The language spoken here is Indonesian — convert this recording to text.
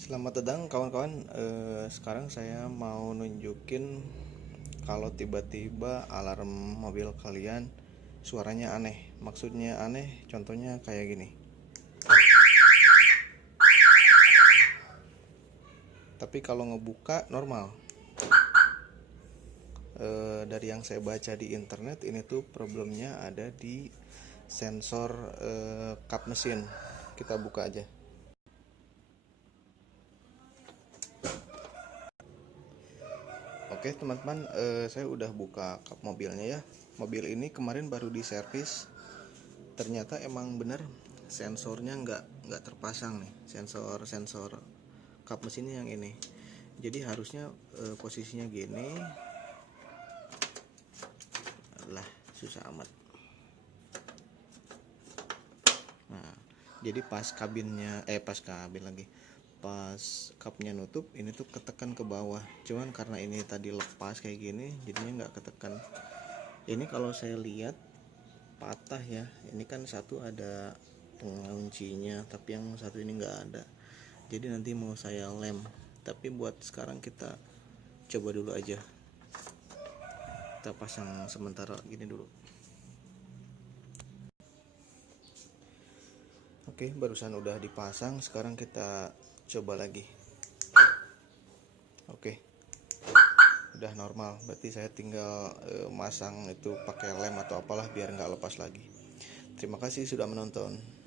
Selamat datang kawan-kawan. Sekarang saya mau nunjukin kalau tiba-tiba alarm mobil kalian suaranya aneh. Maksudnya aneh, contohnya kayak gini. Tapi kalau ngebuka normal. Dari yang saya baca di internet, ini tuh problemnya ada di sensor kap mesin. Kita buka aja. Oke teman-teman, saya udah buka kap mobilnya ya. Mobil ini kemarin baru diservis. Ternyata emang bener sensornya nggak terpasang nih, sensor kap mesinnya yang ini. Jadi harusnya posisinya gini. Lah, susah amat. Nah, jadi pas kapnya nutup, ini tuh ketekan ke bawah. Cuman karena ini tadi lepas kayak gini, jadinya nggak ketekan. Ini kalau saya lihat patah ya. Ini kan satu ada penguncinya, tapi yang satu ini nggak ada. Jadi nanti mau saya lem. Tapi buat sekarang kita coba dulu aja. Kita pasang sementara gini dulu. Oke, barusan udah dipasang. Sekarang kita coba lagi. Oke, udah normal. Berarti saya tinggal masang itu pakai lem atau apalah biar nggak lepas lagi. Terima kasih sudah menonton.